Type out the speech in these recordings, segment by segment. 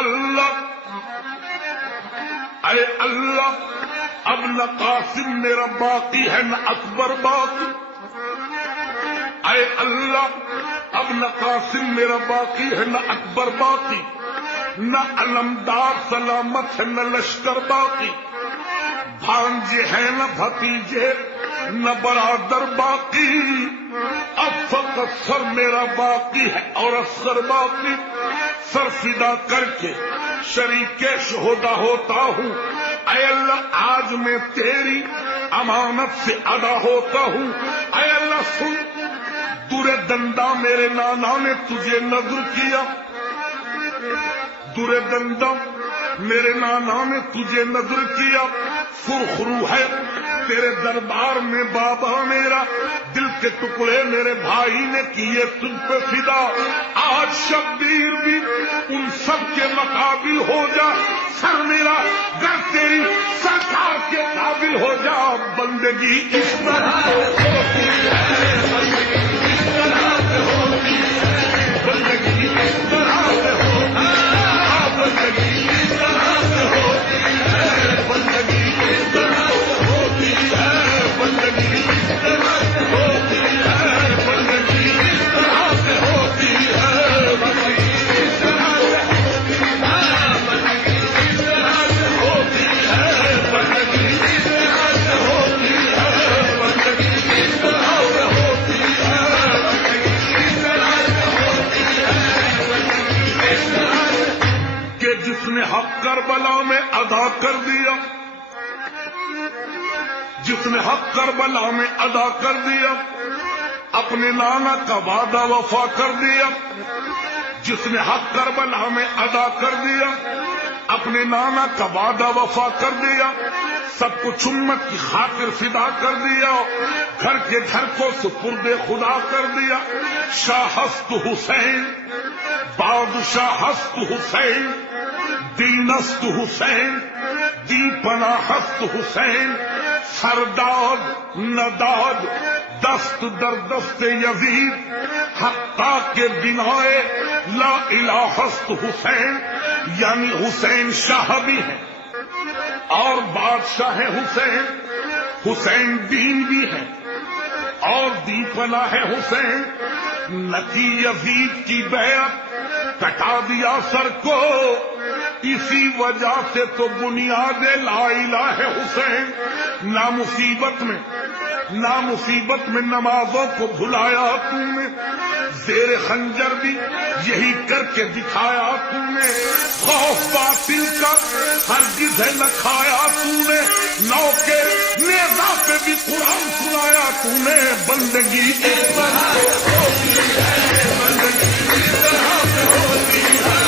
اللہ اے اللہ، اب نہ قاسم میرا باقی ہے نہ اکبر باقی، اے اللہ اب نہ قاسم میرا باقی ہے نہ اکبر باقی، نہ علمدار سلامت ہے نہ لشکر باقی، بھانجے ہیں نہ بھتیجے نہ برادر باقی، اب فقط سر میرا باقی ہے اور اثر باقی، سر فدا کر کے شریک شہدا ہوتا ہوں، اے اللہ آج میں تیری امانت سے ادا ہوتا ہوں، اے اللہ سن، دور دندا میرے نانا نے تجھے نذر کیا، دور دندا میرے نانا نے تجھے نذر کیا، سرخرو ہے تیرے دربار میں بابا میرا، دل کے ٹکڑے میرے بھائی نے کیے تجھ پہ فدا، آج شبیر بھی ان سب کے مقابل ہو جا، سر میرا گر تیری سرکار کے قابل ہو جا، بندگی اس طرح ہوتی ہے، بندگی اس طرح سے ہوتی ہے، بندگی اس طرح سے ہوتی ہے، بندگی اس طرح سے ہوتی ہے، بندگی اس طرح سے ہوتی ہے، بندگی اس طرح سے ہوتی ہے، بندگی اس طرح سے ہوتی ہے، بندگی اس طرح سے ہوتی ہے، بندگی اس طرح سے ہوتی ہے، بندگی اس طرح سے ہوتی ہے، بندگی اس طرح سے ہوتی ہے، بندگی اس طرح سے کہ جس نے حق کربلا میں ادا کر دیا، جس نے حق کربلا میں ادا کر دیا، اپنے نانا کا وعدہ وفا کر دیا، جس نے حق کربلا میں ادا کر دیا، اپنے نانا کا وعدہ وفا کر دیا، سب کچھ امت کی خاطر فدا کر دیا، گھر کے گھر کو سپرد خدا کر دیا، شاہست حسین بادشاہست حسین، دینست حسین دی پناہست حسین، سرداد نداد دست در دست یزید، حقا کے بنائے لا الہست حسین، یعنی حسین شاہ بھی ہے اور بادشاہ حسین، حسین دین بھی ہے اور دی پناہ ہے حسین، نتی یزید کی بیعت کٹا دیا سر کو، اسی وجہ سے تو بنیاد لا الہ حسین، نا مصیبت میں نمازوں کو بھلایا تم نے، زیر خنجر بھی یہی کر کے دکھایا تم نے، خوف باطل کا ہرگز ہے نہ کھایا تم نے، نو کے نیزہ پہ بھی قرآن سنایا تم نے، بندگی اس طرح ہوتی ہے، بندگی اس طرح سے ہوتی ہے،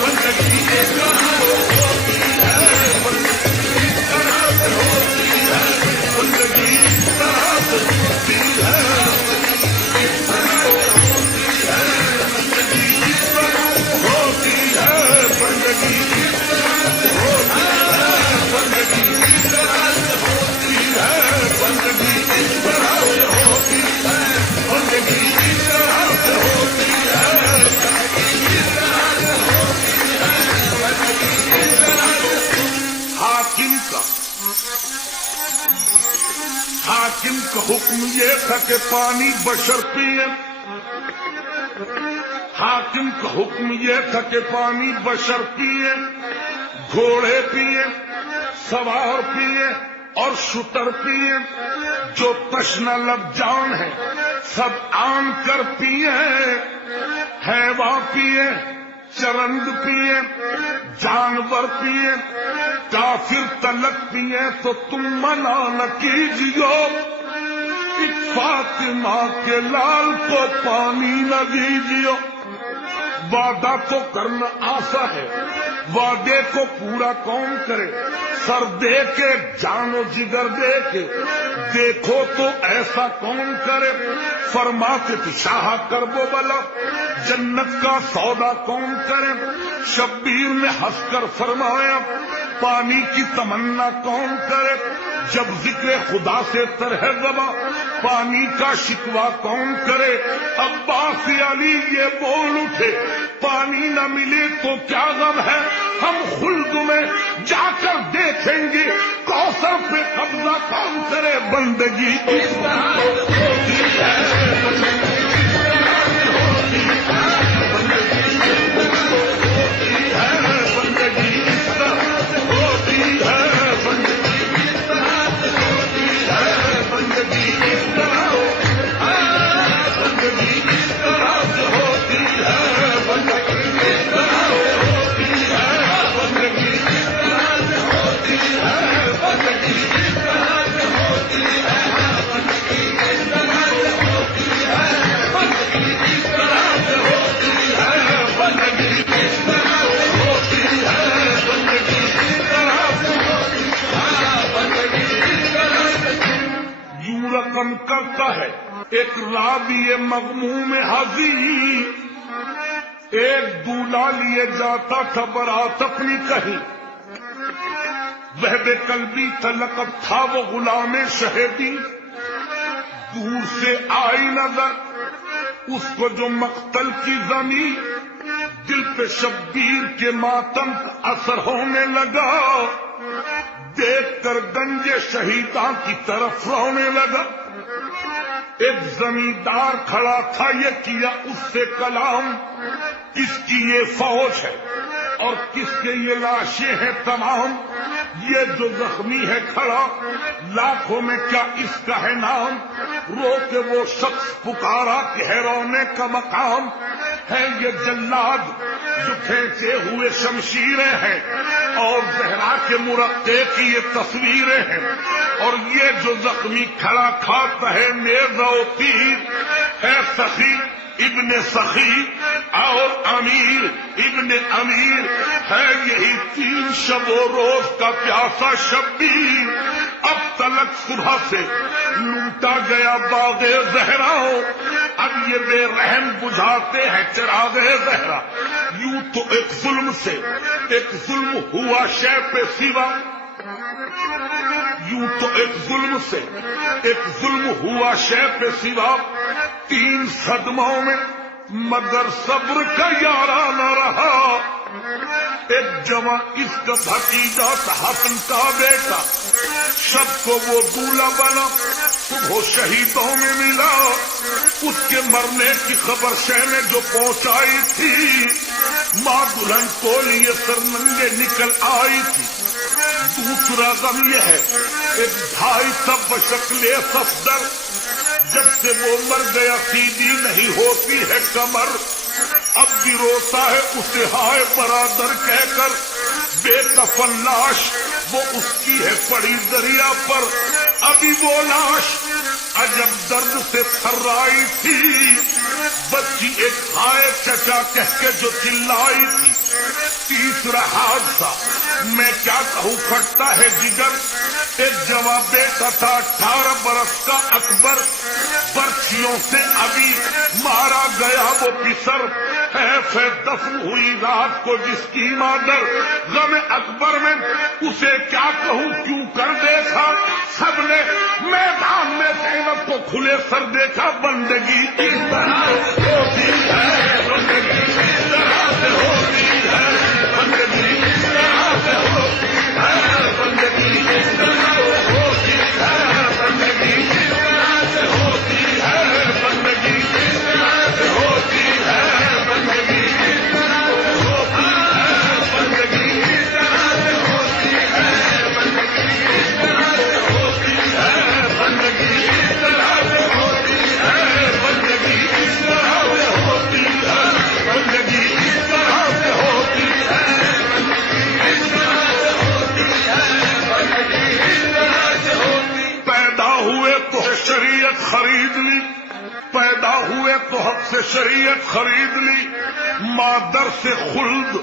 بندگی اس طرح ہوتی ہے، بندگی اس طرح سے ہوتی ہے، بندگی اس طرح سے ہوتی ہے، اس طرح ہوتی ہے، بندگی اس طرح ہوتی ہے، بندگی اس طرح سے ہوتی ہے، بندگی اس طرح سے ہوتی ہے، بندگی اس طرح سے ہوتی ہے، بندگی اس طرح سے ہوتی ہے، بندگی اس طرح سے ہوتی ہے، بندگی اس طرح سے۔ حاکم کا حکم یہ تھا کہ پانی بشر پیے، حاکم کا حکم یہ تھا کہ پانی بشر پیے، گھوڑے پیے، سوار پیے اور شتر پیے، جو تشنہ لب جان ہے سب آن کر پیے، حیوان پیے، چرند پیے، جانور پیے، کافر تلک پیے تو تم منع نہ کیجیو، فاطمہ کے لال کو پانی نہ دیجیو۔ وعدہ تو کرنا آسا ہے، وعدے کو پورا کون کرے، سر دے کے جان و جگر دے کے دیکھو تو ایسا کون کرے، فرماتے تھے شاہ کربو بلا جنت کا سودا کون کرے، شبیر نے ہنس کر فرمایا پانی کی تمنا کون کرے، جب ذکر خدا سے ترہ زباں پانی کا شکوہ کون کرے؟ عباس علی یہ بول اٹھے پانی نہ ملے تو کیا غم ہے، ہم خلد میں جا کر دیکھیں گے کوثر پہ قبضہ کون کرے۔ بندگی اس طرح ہوتی ہے، رقم کرتا ہے ایک راوی مغموم حزین، ایک دولہا لیے جاتا تھا برات اپنی کہیں، وہب قلبی تھا لقب تھا وہ غلام شہیدی، دور سے آئی نظر اس کو جو مقتل کی زمین، دل پہ شبیر کے ماتم کا اثر ہونے لگا، دیکھ کر گنج شہیداں کی طرف رونے لگا۔ ایک زمیندار کھڑا تھا، یہ کیا اس سے کلام، کس کی یہ فوج ہے اور کس کے یہ لاشیں ہیں تمام، یہ جو زخمی ہے کھڑا لاکھوں میں کیا اس کا ہے نام، رو کے وہ شخص پکارا کہ ہے رونے کا مقام، ہے یہ جلاد جو کھینچے ہوئے شمشیریں ہیں اور زہرا کے مرقع کی یہ تصویریں ہیں، اور یہ جو زخمی کھڑا کھاتا ہے نیزہ و تیر، ہے سخی ابن سخی اور امیر ابن امیر، ہے یہی 3 شب و روز کا پیاسا شبیر، اب تلک صبح سے لوٹا گیا باغ زہرا، اب یہ بے رحم بجھاتے ہیں چراغ زہرا، یوں تو ایک ظلم سے ایک ظلم ہوا شے پہ سوا، یوں تو ایک ظلم سے ایک ظلم ہوا شے پہ سوا، 3 صدموں میں مگر صبر کا یارانہ رہا، ایک جواں اس کا بھتیجا تھا حسن کا بیٹا، شب کو وہ دولہا بنا صبح شہیدوں میں ملا، اس کے مرنے کی خبر شہ نے جو پہنچائی تھی، ماں دلہن کو لیے سرننگے نکل آئی تھی۔ دوسرا غم یہ ہے ایک بھائی تھا بشکل صفدر، جب سے وہ مر گیا سیدھی نہیں ہوتی ہے کمر، اب بھی روتا ہے اسے ہائے برادر کہہ کر، بے کفن لاش وہ اس کی ہے پڑی دریا پر، ابھی وہ لاش عجب درد سے تھرائی تھی، بچی ایک ہائے چچا کہہ کے جو چلائی تھی۔ تیسرا حادثہ میں کیا کہوں پھٹتا ہے جگر، ایک جواں بیٹا تھا 18 برس کا اکبر، برچھیوں سے ابھی مارا گیا وہ پسر، ہے دفن ہوئی رات کو جس کی مادر، غم اکبر میں اسے کیا کہوں کیوں کر دیکھا، سب نے میدان میں زینب کو کھلے سر دیکھا، بندگی اس طرح ہوتی ہے، بندگی اس طرح سے ہوتی ہے، بندگی اس طرح سے ہوتی ہے، بندگی اس طرح ہوتی ہے، بندگی اس طرح سے ہوتی ہے، بندگی اس طرح سے ہوتی ہے، بندگی اس طرح سے ہوتی ہے، بندگی اس طرح سے ہوتی ہے، بندگی اس طرح سے ہوتی ہے، بندگی اس طرح سے ہوتی ہے، بندگی اس طرح سے ہوتی ہے، بندگی اس طرح سے ہوتی ہے، بندگی اس طرح سے ہوتی ہے، بندگی اس طرح سے ہوتی ہے۔ پیدا ہوئے تو شریعت خرید لی، پیدا ہوئے تو حق سے شریعت خرید لی، مادر سے خلد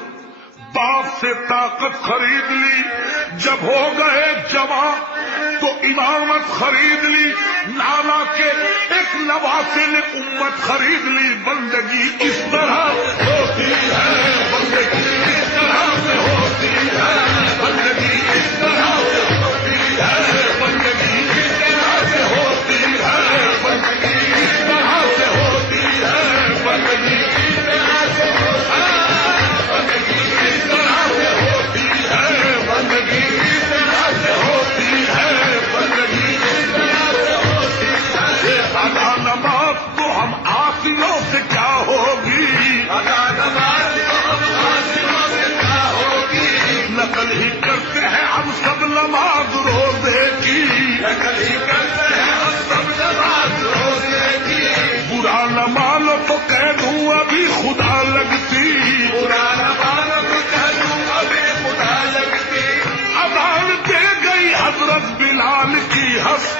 باپ سے طاقت خرید لی، جب ہو گئے جوان تو امامت خرید لی، نانا کے ایک نواسے نے امت خرید لی، بندگی اس طرح ہوتی ہے، بندگی اس طرح سے ہوتی ہے، بندگی اس طرح سے ہوتی ہے، بندگی اس طرح سے ہوتی ہے،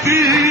کی